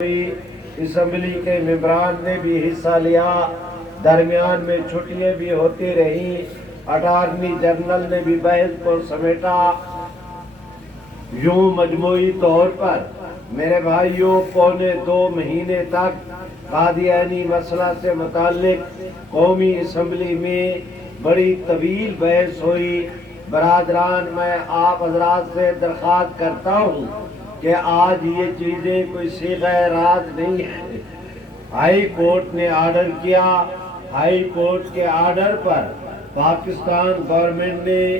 Assembly کے ممبران نے بھی حصہ لیا، درمیان میں چھٹیاں بھی ہوتی رہیں، اٹارنی جنرل نے بھی بحث کو سمیٹا۔ یوں مجموعی طور پر میرے بھائیوں پونے 2 مہینے تک قادیانی مسئلہ سے متعلق قومی اسمبلی میں بڑی طویل بحث ہوئی۔ برادران، میں آپ حضرات سے درخواست کرتا ہوں کہ آج یہ چیزیں کوئی صیغہ راز نہیں ہے۔ ہائی کورٹ نے آرڈر کیا، ہائی کورٹ کے آرڈر پر پاکستان گورنمنٹ نے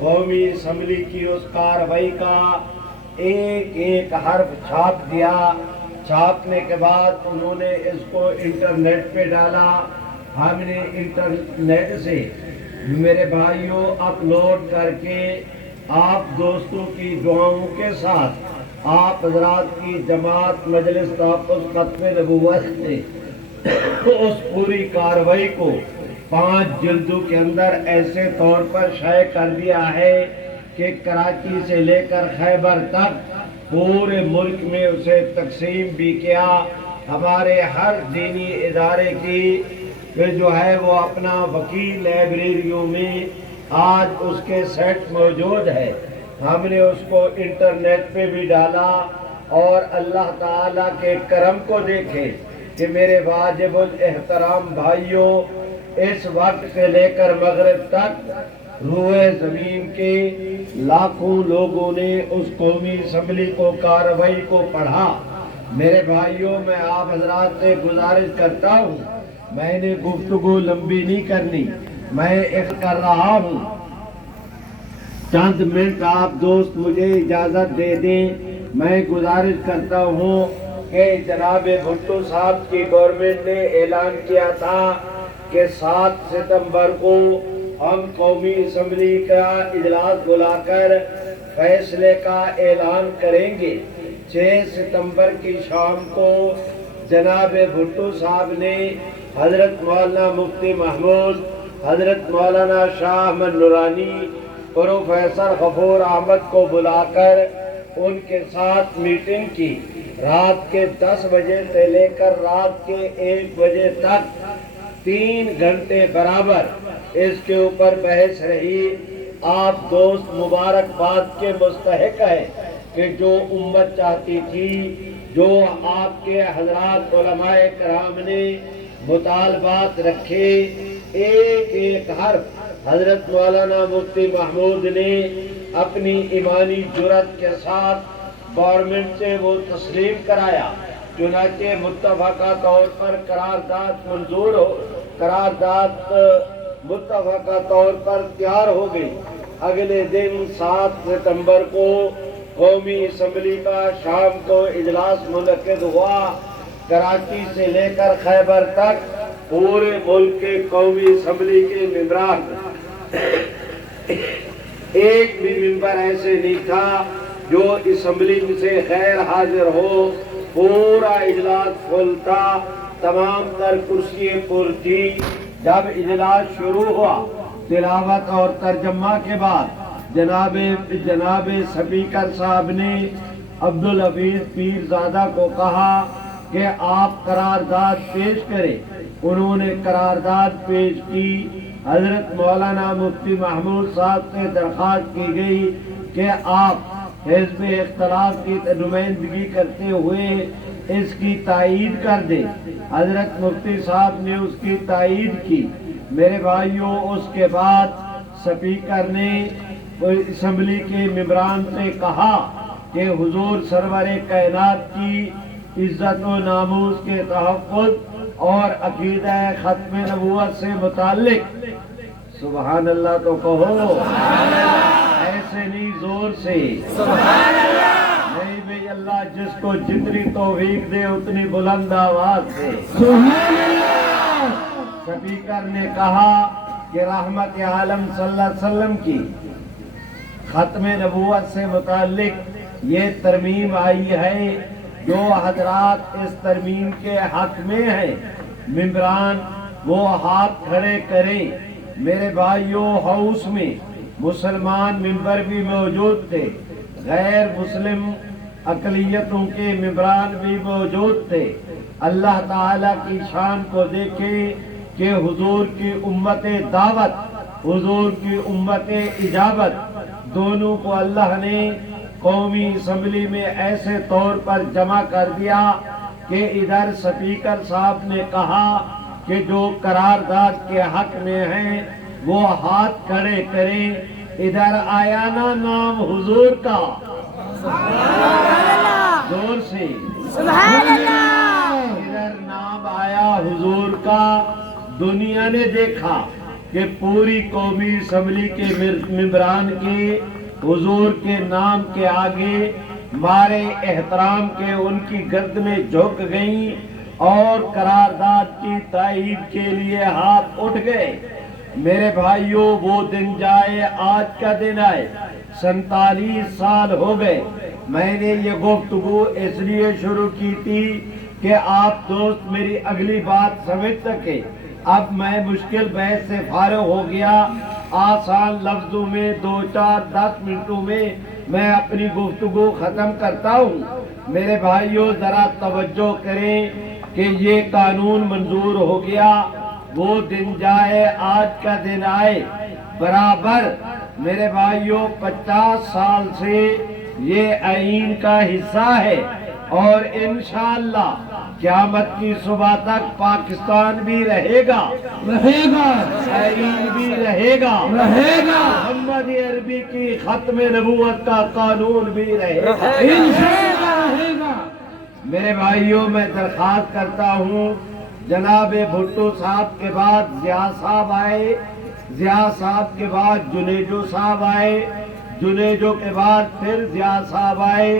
قومی اسمبلی کی اس کارروائی کا ایک ایک حرف چھاپ دیا۔ چھاپنے کے بعد انہوں نے اس کو انٹرنیٹ پہ ڈالا۔ ہم نے انٹرنیٹ سے میرے بھائیوں اپلوڈ کر کے آپ دوستوں کی دعاؤں کے ساتھ آپ حضرات کی جماعت مجلس تحفظ ختم نبوت نے اس پوری کارروائی کو 5 جلدوں کے اندر ایسے طور پر شائع کر دیا ہے کہ کراچی سے لے کر خیبر تک پورے ملک میں اسے تقسیم بھی کیا۔ ہمارے ہر دینی ادارے کی جو ہے وہ اپنا وکیل لائبریریوں میں آج اس کے سیٹ موجود ہے۔ ہم نے اس کو انٹرنیٹ پہ بھی ڈالا اور اللہ تعالیٰ کے کرم کو دیکھے کہ میرے واجب الاحترام بھائیوں، اس وقت سے لے کر مغرب تک روئے زمین کے لاکھوں لوگوں نے اس قومی اسمبلی کو کارروائی کو پڑھا۔ میرے بھائیوں، میں آپ حضرات سے گزارش کرتا ہوں، میں نے گفتگو لمبی نہیں کرنی، میں کر رہا ہوں، چند منٹ آپ دوست مجھے اجازت دے دیں۔ میں گزارش کرتا ہوں کہ جناب بھٹو صاحب کی گورنمنٹ نے اعلان کیا تھا کہ 7 ستمبر کو ہم قومی اسمبلی کا اجلاس بلا کر فیصلے کا اعلان کریں گے۔ 6 ستمبر کی شام کو جناب بھٹو صاحب نے حضرت مولانا مفتی محمود، حضرت مولانا شاہ احمد نورانی، پروفیسر غفور احمد کو بلا کر ان کے ساتھ میٹنگ کی۔ رات کے 10 بجے سے لے کر رات کے 1 بجے تک 3 گھنٹے برابر اس کے اوپر بحث رہی۔ آپ دوست مبارکباد کے مستحق ہیں کہ جو امت چاہتی تھی، جو آپ کے حضرات علماء کرام نے مطالبات رکھے، ایک ایک حرف حضرت مولانا مفتی محمود نے اپنی ایمانی جرات کے ساتھ گورنمنٹ سے وہ تسلیم کرایا۔ چنانچہ متفقہ طور پر قرارداد منظور ہو، قرارداد متفقہ طور پر تیار ہو گئی۔ اگلے دن 7 ستمبر کو قومی اسمبلی کا شام کو اجلاس منعقد ہوا۔ کراچی سے لے کر خیبر تک پورے ملک کے قومی اسمبلی کے ممبران، ایک بھی ممبر ایسے نہیں تھا جو اسمبلی سے غیر حاضر ہو۔ پورا اجلاس فل تھا، تمام تر کرسیاں پر تھی۔ جب اجلاس شروع ہوا، تلاوت اور ترجمہ کے بعد جناب سپیکر صاحب نے عبدالحفیظ پیرزادہ کو کہا کہ آپ قرارداد پیش کریں۔ انہوں نے قرارداد پیش کی۔ حضرت مولانا مفتی محمود صاحب سے درخواست کی گئی کہ آپ حزب اختلاف کی نمائندگی کرتے ہوئے اس کی تائید کر دیں۔ حضرت مفتی صاحب نے اس کی تائید کی۔ میرے بھائیوں، اس کے بعد سپیکر نے اسمبلی کے ممبران سے کہا کہ حضور سرور کائنات کی عزت و ناموس کے تحفظ اور عقیدہ ختم نبوت سے متعلق سبحان اللہ تو کہو، ایسے نہیں، زور سے سبحان اللہ۔ نہیں بھئی، اللہ جس کو جتنی توفیق دے اتنی بلند آواز سے سبحان اللہ۔ سپیکر نے کہا کہ رحمت عالم صلی اللہ علیہ وسلم کی ختم نبوت سے متعلق یہ ترمیم آئی ہے، جو حضرات اس ترمیم کے حق میں ہیں ممبران وہ ہاتھ کھڑے کریں۔ میرے بھائیوں، ہاؤس میں مسلمان ممبر بھی موجود تھے، غیر مسلم اقلیتوں کے ممبران بھی موجود تھے۔ اللہ تعالیٰ کی شان کو دیکھیں کہ حضور کی امت دعوت، حضور کی امت اجابت، دونوں کو اللہ نے قومی اسمبلی میں ایسے طور پر جمع کر دیا کہ ادھر اسپیکر صاحب نے کہا کہ جو قرارداد کے حق میں ہیں وہ ہاتھ کھڑے کریں۔ ادھر آیا نا نام حضور کا، زور سے سبحان اللہ۔ ادھر نام آیا حضور کا۔ دنیا نے دیکھا کہ پوری قومی اسمبلی کے ممبران کے حضور کے نام کے آگے مارے احترام کے ان کی گردنیں جھک گئیں اور قرارداد کی تائید کے لیے ہاتھ اٹھ گئے۔ میرے بھائیوں، وہ دن جائے آج کا دن آئے، 47 سال ہو گئے۔ میں نے یہ گفتگو اس لیے شروع کی تھی کہ آپ دوست میری اگلی بات سمجھ سکے۔ اب میں مشکل بحث سے فارغ ہو گیا، آسان لفظوں میں 2-4-10 منٹوں میں اپنی گفتگو ختم کرتا ہوں۔ میرے بھائیوں، ذرا توجہ کریں کہ یہ قانون منظور ہو گیا۔ وہ دن جائے آج کا دن آئے، برابر میرے بھائیوں 50 سال سے یہ آئین کا حصہ ہے، اور انشاءاللہ قیامت کی صبح تک پاکستان بھی رہے گا، آئین بھی رہے گا، محمد عربی کی ختم نبوت کا قانون بھی رہے گا۔ میرے بھائیوں، میں درخواست کرتا ہوں، جناب بھٹو صاحب کے بعد ضیاء صاحب آئے، ضیاء صاحب کے بعد جنیجو صاحب آئے، جنیجو کے بعد پھر ضیاء صاحب آئے،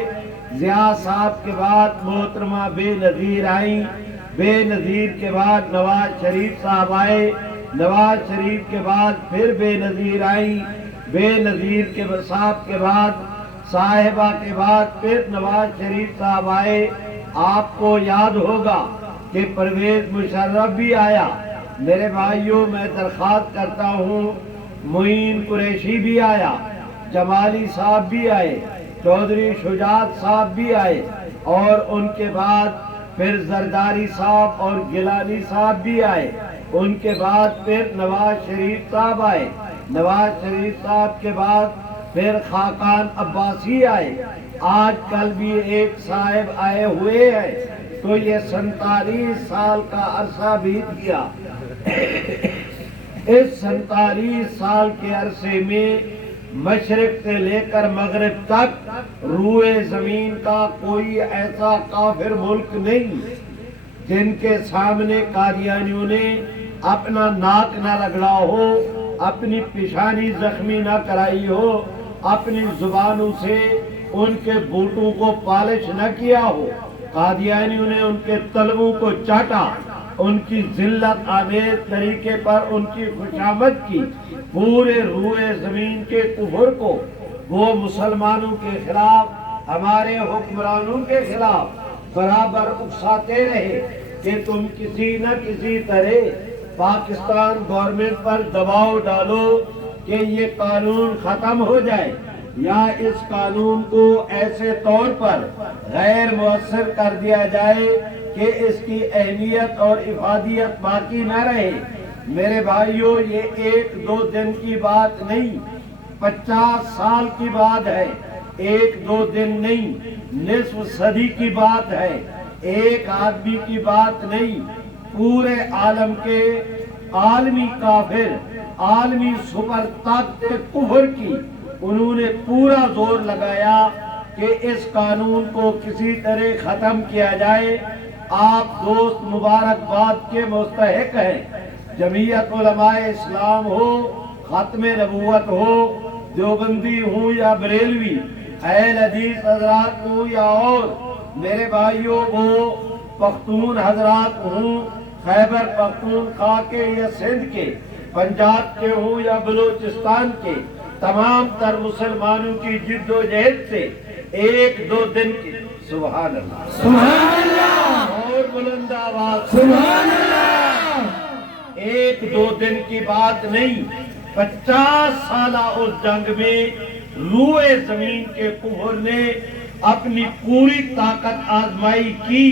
ضیاء صاحب کے بعد محترمہ بے نظیر آئیں، بے نظیر کے بعد نواز شریف صاحب آئے، نواز شریف کے بعد پھر بے نظیر آئیں، بے نظیر کے صاحب کے بعد صاحبہ کے بعد پھر نواز شریف صاحب آئے۔ آپ کو یاد ہوگا کہ پرویز مشرف بھی آیا۔ میرے بھائیوں، میں درخواست کرتا ہوں، معین قریشی بھی آیا، جمالی صاحب بھی آئے، چودھری شجاعت صاحب بھی آئے، اور ان کے بعد پھر زرداری صاحب اور گیلانی صاحب بھی آئے، ان کے بعد پھر نواز شریف صاحب آئے، نواز شریف صاحب کے بعد پھر خاقان عباسی آئے، آج کل بھی ایک صاحب آئے ہوئے ہیں، تو یہ 47 سال کا عرصہ بیت گیا۔ اس 47 سال کے عرصے میں مشرق سے لے کر مغرب تک روئے زمین کا کوئی ایسا کافر ملک نہیں جن کے سامنے قادیانیوں نے اپنا ناک نہ رگڑا ہو، اپنی پیشانی زخمی نہ کرائی ہو، اپنی زبانوں سے ان کے بوٹوں کو پالش نہ کیا ہو۔ قادیانیوں نے ان کے طلبوں کو چاٹا، ان کی ذلت آمیز طریقے پر ان کی خوشامد کی، پورے روئے زمین کے کفر کو وہ مسلمانوں کے خلاف، ہمارے حکمرانوں کے خلاف برابر اکساتے رہے کہ تم کسی نہ کسی طرح پاکستان گورنمنٹ پر دباؤ ڈالو کہ یہ قانون ختم ہو جائے، یا اس قانون کو ایسے طور پر غیر مؤثر کر دیا جائے کہ اس کی اہمیت اور افادیت باقی نہ رہے۔ میرے بھائیوں، یہ 1-2 دن کی بات نہیں، 50 سال کی بات ہے، 1-2 دن نہیں، نصف صدی کی بات ہے، ایک آدمی کی بات نہیں۔ پورے عالم کے عالمی کافر، عالمی سپر طاقت کفر کی انہوں نے پورا زور لگایا کہ اس قانون کو کسی طرح ختم کیا جائے۔ آپ دوست مبارکباد کے مستحق ہیں، جمعیت علماء اسلام ہو، ختم نبوت ہو، دیوبندی ہوں یا بریلوی، اہل حدیث حضرات ہوں یا اور میرے بھائیوں وہ پختون حضرات ہوں، خیبر پختونخوا کے یا سندھ کے، پنجاب کے ہوں یا بلوچستان کے، تمام تر مسلمانوں کی جد و جہد سے 1-2 دن کی سبحان اللہ سبحان اللہ اور بلند آواز سبحان اللہ 1-2 دن کی بات نہیں، 50 سالہ اس جنگ میں روئے زمین کے کفر نے اپنی پوری طاقت آزمائی کی،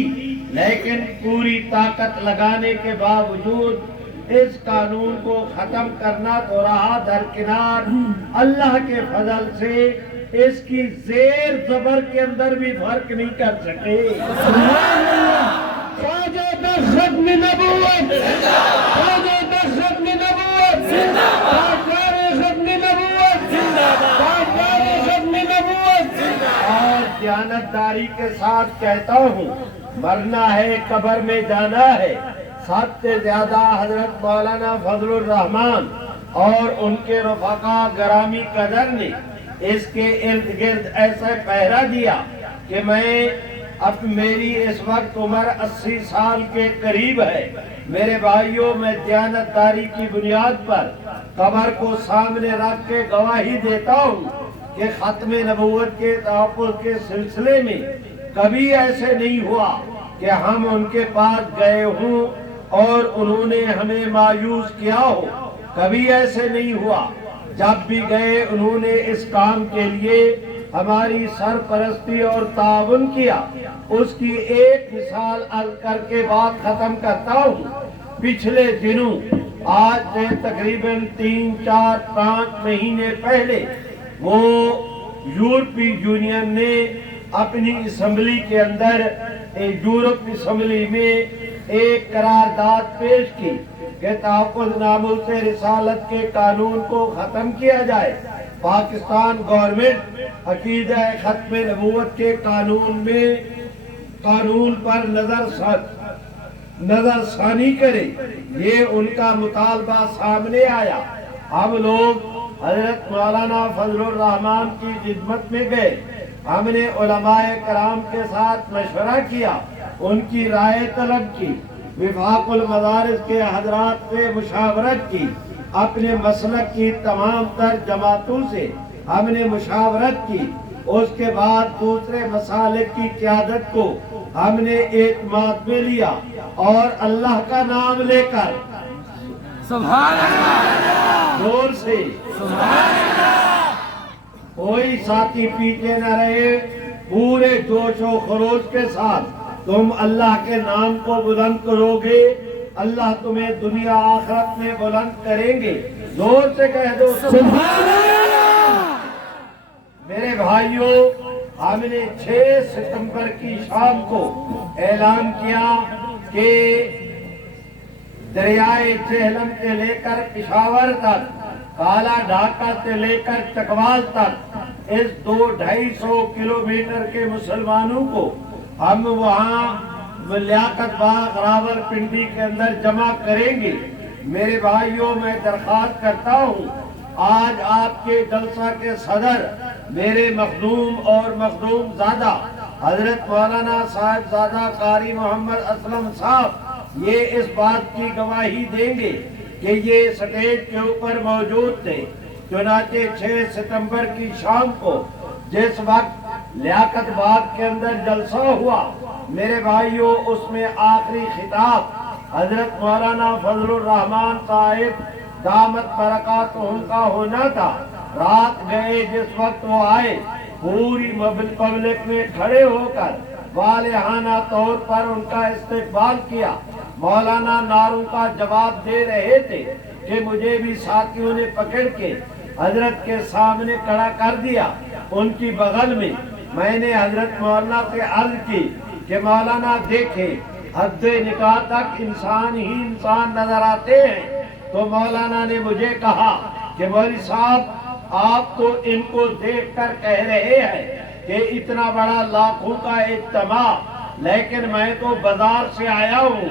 لیکن پوری طاقت لگانے کے باوجود اس قانون کو ختم کرنا تو رہا درکنار، اللہ کے فضل سے اس کی زیر زبر کے اندر بھی فرق نہیں کر سکے۔ فوجوں پہ ختم نبوت، فوجوں پہ ختم نبوت، تاجدار ختم نبوت، تاجدار ختم نبوت۔ اور دیانتداری کے ساتھ کہتا ہوں، مرنا ہے قبر میں جانا ہے۔ سب سے زیادہ حضرت مولانا فضل الرحمان اور ان کے رفقا گرامی قدر نے اس کے ارد گرد ایسا پہرا دیا کہ اب میری اس وقت عمر 80 سال کے قریب ہے۔ میرے بھائیوں، میں دیانتداری کی بنیاد پر قبر کو سامنے رکھ کے گواہی دیتا ہوں کہ ختم نبوت کے تحفظ کے سلسلے میں کبھی ایسے نہیں ہوا کہ ہم ان کے پاس گئے ہوں اور انہوں نے ہمیں مایوس کیا ہو۔ کبھی ایسے نہیں ہوا۔ جب بھی گئے انہوں نے اس کام کے لیے ہماری سرپرستی اور تعاون کیا۔ اس کی ایک مثال عرض کر کے بات ختم کرتا ہوں۔ پچھلے دنوں، آج سے تقریباً 3، 4، 5 مہینے پہلے، وہ یورپی یونین نے اپنی اسمبلی کے اندر، یورپ اسمبلی میں ایک قرارداد پیش کی کہ تحفظ ناموس رسالت کے قانون کو ختم کیا جائے۔ پاکستان گورنمنٹ عقیدہ ختم نبوت کے قانون پر نظر ثانی کرے، یہ ان کا مطالبہ سامنے آیا۔ ہم لوگ حضرت مولانا فضل الرحمان کی خدمت میں گئے، ہم نے علماء کرام کے ساتھ مشورہ کیا، ان کی رائے طلب کی، وفاق المدارس کے حضرات سے مشاورت کی، اپنے مسلک کی تمام تر جماعتوں سے ہم نے مشاورت کی۔ اس کے بعد دوسرے مسالک کی قیادت کو ہم نے اعتماد میں لیا اور اللہ کا نام لے کر سبحان اللہ، زور سے سبحان اللہ، کوئی ساتھی پیچھے نہ رہے، پورے جوش و خروش کے ساتھ تم اللہ کے نام کو بلند کرو گے، اللہ تمہیں دنیا آخرت میں بلند کریں گے۔ زور سے کہہ دو سبحان اللہ۔ میرے بھائیوں، ہم نے 6 ستمبر کی شام کو اعلان کیا کہ دریائے جہلم سے لے کر پشاور تک، کالا ڈھاکہ سے لے کر چکوال تک، اس 200-250 کلومیٹر کے مسلمانوں کو ہم وہاں لیاقت باغ راولپنڈی کے اندر جمع کریں گے۔ میرے بھائیوں، میں درخواست کرتا ہوں، آج آپ کے جلسہ کے صدر میرے مخدوم اور مخدوم زادہ حضرت مولانا صاحبزادہ قاری محمد اسلم صاحب یہ اس بات کی گواہی دیں گے کہ یہ سٹیج کے اوپر موجود تھے۔ چنانچہ 6 ستمبر کی شام کو جس وقت لیاقت باغ کے اندر جلسہ ہوا، میرے بھائیوں، اس میں آخری خطاب حضرت مولانا فضل الرحمان صاحب دامت برکاتہم کا ہونا تھا۔ رات گئے جس وقت وہ آئے، پوری پبلک نے کھڑے ہو کر والہانہ طور پر ان کا استقبال کیا۔ مولانا نعروں کا جواب دے رہے تھے کہ مجھے بھی ساتھیوں نے پکڑ کے حضرت کے سامنے کھڑا کر دیا۔ ان کی بغل میں میں نے حضرت مولانا سے عرض کی کہ مولانا دیکھیں، حد نکاح تک انسان ہی انسان نظر آتے ہیں۔ تو مولانا نے مجھے کہا کہ مولوی صاحب، آپ تو ان کو دیکھ کر کہہ رہے ہیں کہ اتنا بڑا لاکھوں کا اجتماع، لیکن میں تو بازار سے آیا ہوں،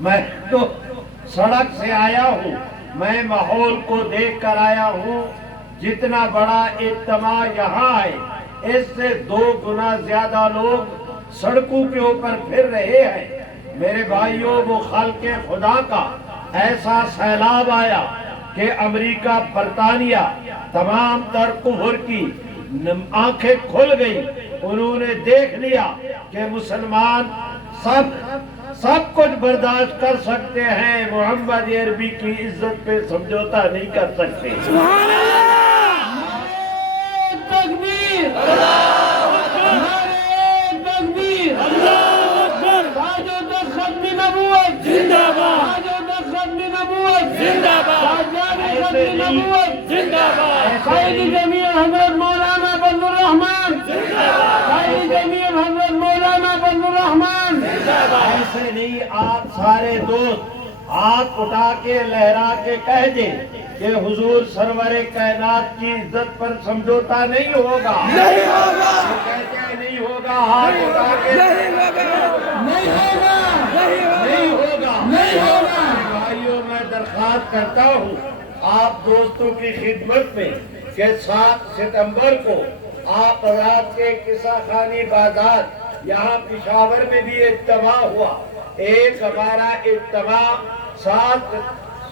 میں تو سڑک سے آیا ہوں، میں ماحول کو دیکھ کر آیا ہوں۔ جتنا بڑا اجتماع یہاں ہے، اس سے 2 گنا زیادہ لوگ سڑکوں کے اوپر پھر رہے ہیں۔ میرے بھائیوں، وہ خلق خدا کا ایسا سیلاب آیا کہ امریکہ، برطانیہ، تمام تر کفر کی آنکھیں کھل گئی۔ انہوں نے دیکھ لیا کہ مسلمان سب کچھ برداشت کر سکتے ہیں، محمد عربی کی عزت پہ سمجھوتا نہیں کر سکتے۔ سبحان اللہ، تکبیر، اللہ زندہ باد ختم نبوت زندہ باد ختم نبوت زندہ باد قائد جمیع حضرت مولانا فضل الرحمان زندہ باد قائد جمیع حضرت مولانا فضل الرحمان زندہ باد ایسے نہیں آپ سارے دوست ہاتھ اٹھا کے لہرا کے کہہ دیں کہ حضور سرور کائنات کی عزت پر سمجھوتا نہیں ہوگا، نہیں ہوگا، وہ کہتے ہیں نہیں ہوگا، ہاتھ اٹھا کے نہیں ہوگا، نہیں ہوگا، نہیں ہوگا، نہیں ہوگا۔ بھائیوں میں درخواست کرتا ہوں آپ دوستوں کی خدمت میں کہ 7 ستمبر کو آپ حضرات کے قصہ خانی بازار یہاں پشاور میں بھی اجتماع ہوا، ایک ہمارا اجتماع 7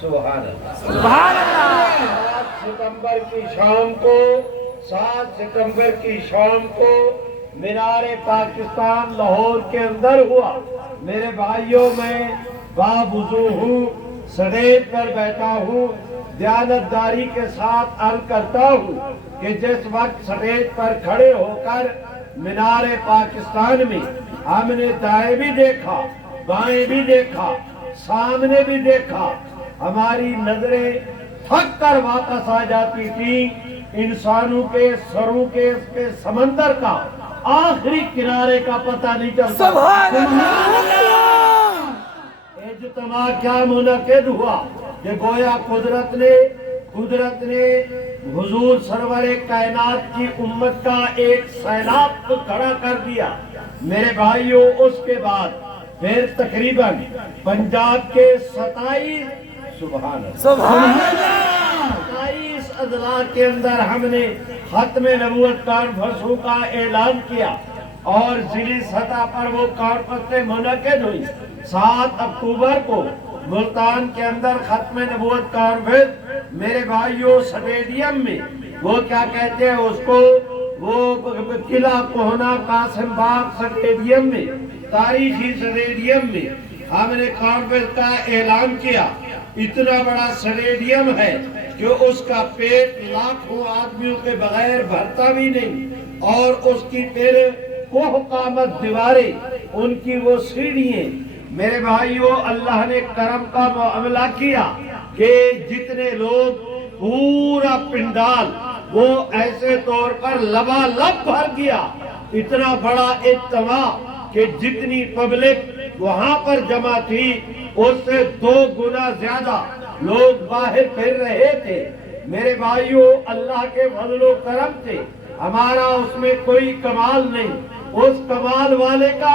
سبحان اللہ 7 ستمبر کی شام کو 7 ستمبر کی شام کو مینار پاکستان لاہور کے اندر ہوا۔ میرے بھائیوں میں باوضو ہوں، سٹیج پر بیٹھا ہوں، دیانتداری کے ساتھ عرض کرتا ہوں کہ جس وقت سٹیج پر کھڑے ہو کر مینار پاکستان میں ہم نے دائیں بھی دیکھا، بائیں بھی دیکھا، سامنے بھی دیکھا، ہماری نظریں تھک کر واپس آ جاتی تھی انسانوں کے سروں کے اس کے سمندر کا آخری کنارے کا پتہ نہیں چلتا۔ سبحان اللہ۔ اجتماع کیا منعقد ہوا کہ گویا قدرت نے حضور سرور کائنات کی امت کا ایک سیلاب کھڑا کر دیا۔ میرے بھائیوں اس کے بعد پھر تقریباً پنجاب کے 27 سبحان اللہ 27 اضلاع کے اندر ہم نے ختم نبوت کانفرنسوں کا اعلان کیا اور ضلعی سطح پر وہ کانفرنسیں منعقد ہوئی۔ 7 اکتوبر کو ملتان کے اندر ختم نبوت کانفرنس میرے بھائیوں سٹیڈیم میں، وہ کیا کہتے ہیں اس کو، وہ قلعہ کوہنا قاسم باغ سٹیڈیم میں، تاریخی سٹیڈیم میں ہم نے کانفرنس کا اعلان کیا۔ اتنا بڑا سٹیڈیم ہے کہ اس کا پیٹ لاکھوں آدمیوں کے بغیر بھرتا بھی نہیں، اور اس کی پھر کوہ قامت دیواریں، ان کی وہ سیڑھیاں۔ میرے بھائیوں اللہ نے کرم کا معاملہ کیا کہ جتنے لوگ پورا پنڈال وہ ایسے طور پر لبالب بھر گیا، اتنا بڑا اجتماع کہ جتنی پبلک وہاں پر جمع تھی اس سے 2 گنا زیادہ لوگ باہر پھر رہے تھے۔ میرے بھائیوں اللہ کے فضل و کرم سے ہمارا اس میں کوئی کمال نہیں، اس کمال والے کا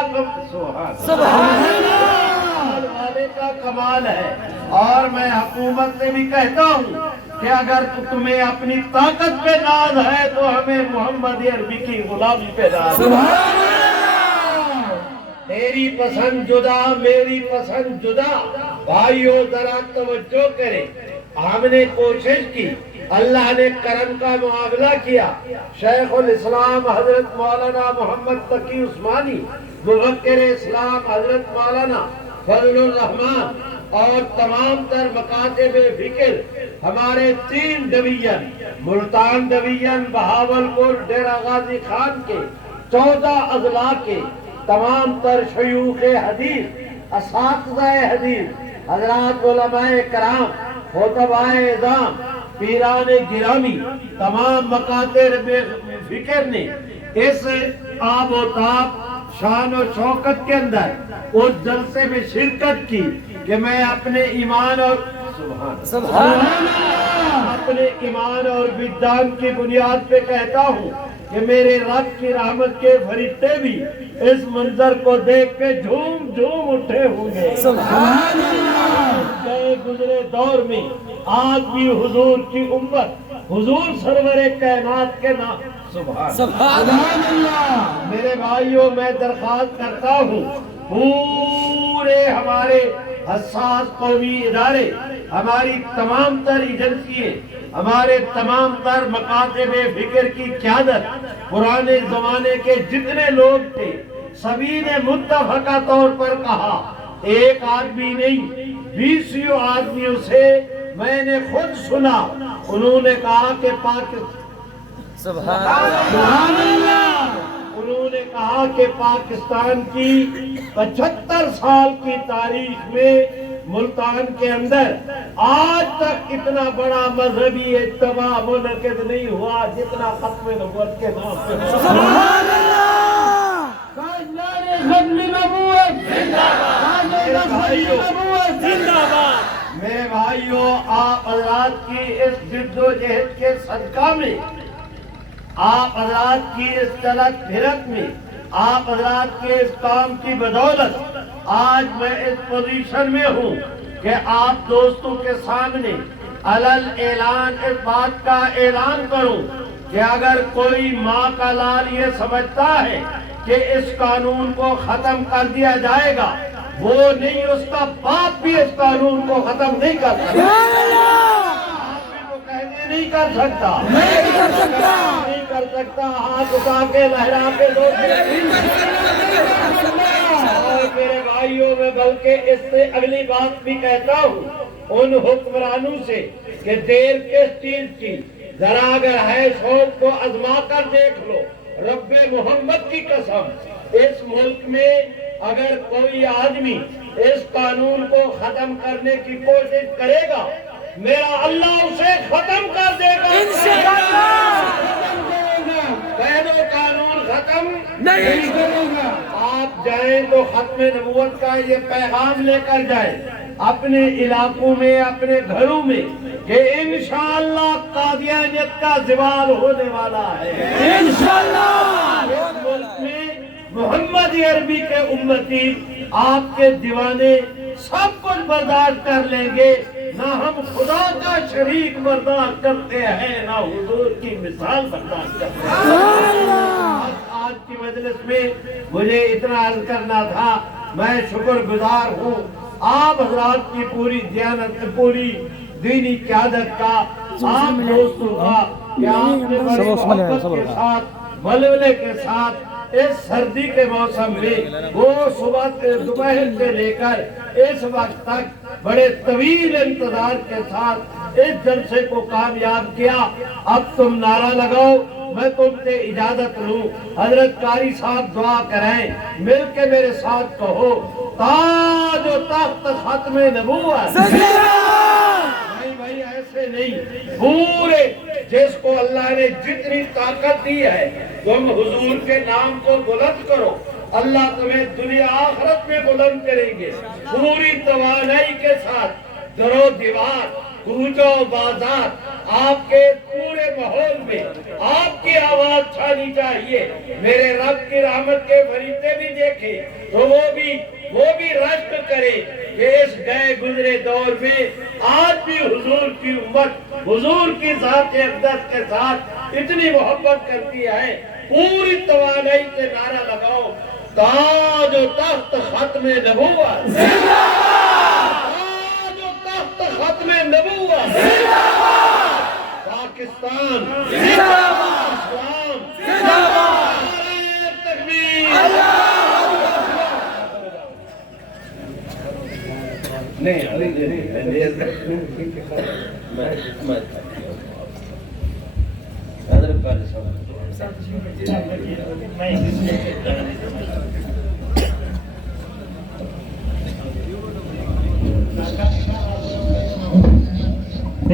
سبحان اللہ والے کا کمال ہے۔ اور میں حکومت سے بھی کہتا ہوں کہ اگر تمہیں اپنی طاقت پہ ناز ہے تو ہمیں محمد عربی کی غلامی پہ ناز ہے۔ تیری پسند جدا، میری پسند جدا، بھائیوں ذرا توجہ کریں۔ ہم نے کوشش کی، اللہ نے کرم کا معاملہ کیا۔ شیخ الاسلام حضرت مولانا محمد تقی عثمانی، مفکر اسلام حضرت مولانا فضل الرحمان اور تمام تر مکاتب فکر ہمارے 3 ڈویژن، ملتان ڈویژن، بہاولپور، ڈیرہ غازی خان کے 14 اضلاع کے تمام تر شیوخ حدیث، اساتذہ حدیث، حضرات علماء کرام، خطباء اعظام، پیران گرامی، تمام مکاتب فکر نے اس آب و تاب شان و شوکت کے اندر اس جلسے میں شرکت کی کہ میں اپنے ایمان اور سبحان اللہ اپنے ایمان اور وجدان کی بنیاد پہ کہتا ہوں کہ میرے رب کی رحمت کے فرشتے بھی اس منظر کو دیکھ کے جھوم جھوم اٹھے ہوں گے۔ سبحان اللہ۔ گئے گزرے دور میں آج بھی حضور کی امت، حضور سرور کائنات کے نام سبحان اللہ۔ میرے بھائیوں میں درخواست کرتا ہوں پورے ہمارے حساس قومی ادارے، ہماری تمام تر ایجنسییں، ہمارے تمام تر مکاتب فکر کی قیادت، پرانے زمانے کے جتنے لوگ تھے سبھی نے متفقہ طور پر کہا، ایک آدمی نہیں 20 آدمیوں سے میں نے خود سنا، انہوں نے کہا کہ پاکستان سبحان اللہ۔ انہوں نے کہا کہ پاکستان کی 75 سال کی تاریخ میں ملتان کے اندر آج تک اتنا بڑا مذہبی اجتماع منعقد نہیں ہوا جتنا ختم نبوت کے نام پہ سبحان اللہ، تاجدار ختم نبوت زندہ باد، تاجدار ختم نبوت زندہ باد۔ میرے بھائیوں، آپ حضرات کی اس جد و جہد کے صدقہ میں، آپ حضرات کی اس چلت پھرت میں، آپ حضرات کے اس کام کی بدولت آج میں اس پوزیشن میں ہوں کہ آپ دوستوں کے سامنے علل اعلان اس بات کا اعلان کروں کہ اگر کوئی ماں کا لال یہ سمجھتا ہے کہ اس قانون کو ختم کر دیا جائے گا، وہ نہیں، اس کا باپ بھی اس قانون کو ختم نہیں کر سکتا، نہیں کر سکتا، نہیں کر سکتا۔ ہاتھ اٹھا کے لہرا کے اور میرے بھائیوں میں بلکہ اس سے اگلی بات بھی کہتا ہوں ان حکمرانوں سے کہ دیر کس چیز کی، ذرا اگر ہے شوق تو آزما کر دیکھ لو، رب محمد کی قسم اس ملک میں اگر کوئی آدمی اس قانون کو ختم کرنے کی کوشش کرے گا، میرا اللہ اسے ختم کر دے گا انشاءاللہ۔ کہہ دو قانون ختم نہیں کرے گا۔ آپ جائیں تو ختم نبوت کا یہ پیغام لے کر جائیں اپنے علاقوں میں، اپنے گھروں میں، کہ انشاءاللہ قادیانیت کا زوال ہونے والا ہے انشاءاللہ۔ اس ملک میں محمد عربی کے امتی، آپ کے دیوانے سب کچھ برداشت کر لیں گے، نہ ہم خدا کا شریک برداشت کرتے ہیں، نہ حضور کی مثال برداشت کرتے ہیں۔ آج کی مجلس میں مجھے اتنا عرض کرنا تھا، میں شکر گزار ہوں آپ حضرات کی پوری دیانت، پوری دینی قیادت کا، آپ دوستوں کا، کہ آپ نے بڑی محبت کے ساتھ، ولولے کے ساتھ اس سردی کے موسم میں وہ صبح دوپہر سے لے کر اس وقت تک بڑے طویل انتظار کے ساتھ اس جلسے کو کامیاب کیا۔ اب تم نعرہ لگاؤ، میں تم سے اجازت لوں۔ حضرت قاری صاحب دعا کریں، مل کے میرے ساتھ کہو، تاج و تخت ختم نبوت۔ نہیں بھائی، ایسے نہیں، پورے جس کو اللہ نے جتنی طاقت دی ہے تم حضور کے نام کو بلند کرو، اللہ تمہیں دنیا آخرت میں بلند کریں گے۔ پوری توانائی کے ساتھ درو دیوار، کوچہ و بازار، آپ کے پورے ماحول میں آپ کی آواز چھانی چاہیے۔ میرے رب کی رحمت کے فرشتے بھی دیکھیں تو وہ بھی رشک کرے کہ اس گئے گزرے دور میں آج بھی حضور کی امت، حضور کی ذات اقدس کے ساتھ اتنی محبت کرتی ہے۔ پوری توانائی سے نعرہ لگاؤ، تاج و تخت ختم نبوت زندہ باد، تاج و تخت ختم نبوت زندہ باد، پاکستان زندہ باد، اسلام زندہ باد، نعرہ تکبیر، اللہ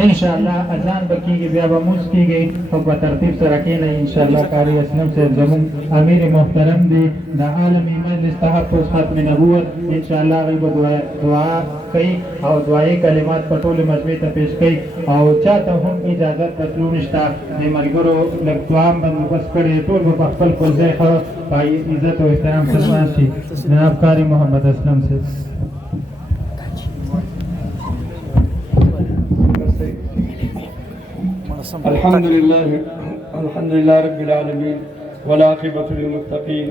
انشاءاللہ اذان بکی کی بیا بموز کی گئی اور بترتیب سے رکھیں نہیں انشاءاللہ قاری اسلم سے زمون امیر محترم دی دا عالمی مجلس تحت ختم نبوت انشاءاللہ غیب دعا کئی اور دعائی کلمات پٹول مجموعی تا پیش کئی اور چاہتا ہوں اجازت بطلو نشتا مرگرو لگ دعام بند بس کڑی طول بخفل کلزے خواہ پائی عزت و احترام سلمانشی جناب قاری محمد اسلم سے الحمد لله رب العالمين والعاقبة للمتقين